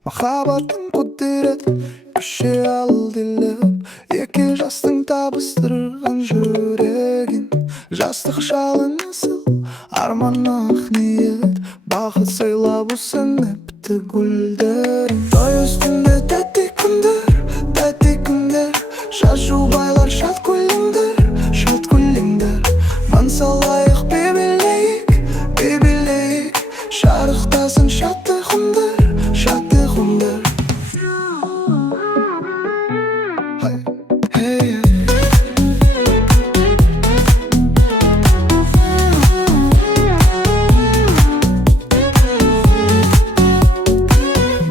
Махаббаттың құдірет күше ал dilеп, екі жастың табыстырған жүрегін. Жастық жалын асыл, арман ақ ниет, бақыт сыйлап өсініпті гүлдерін. Той үстінде тәтті күндер, шашу байлар шат күліңдер, Ман салайық бебелейік, шарықтасын шатты құндар.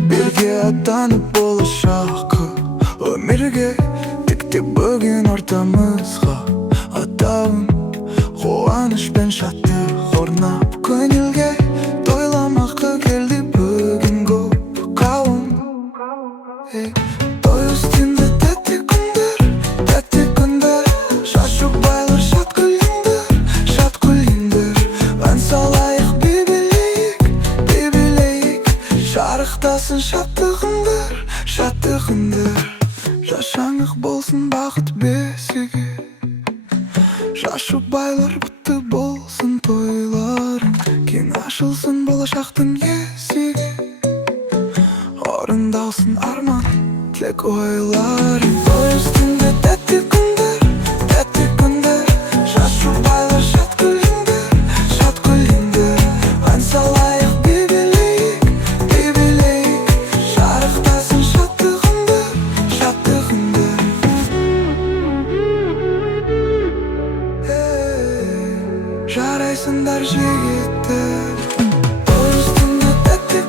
Бірге аттанып болашаққа, өмірге тікті бүгін ортамызға. Атауын қуаныш пен шаттық орнап, көңілге тойламаққа келді бүгін көп қауым. Той үстінде тәтті күндер, шашу байлар шат күліңдер. Ән салайық бебелейік, шарықтасын шатты күндер. Жашаңық болсын бақыт бесігі, шашу байлар бұтты болсын тойларың. Кең ашылсын болашақтың есігі, орындалсын арман, тілек ойларың. Той үстінде тәтті күндер, шашу байлар шат күліңдер. Ән салайық бебелейік, шарықтасын шатты күндер. Жарайсыңдар жігіттер. Той үстінде тәтті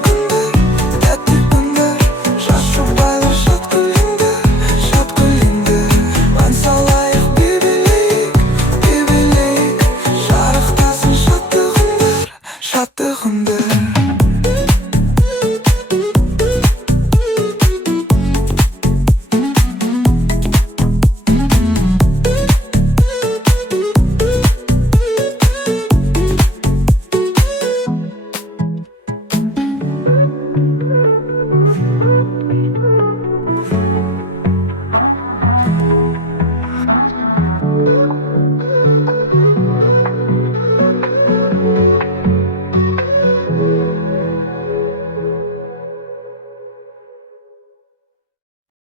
күндер, шашу байлар шат күліңдер. Ән салайық бебелейік, шарықтасын шатты күндер.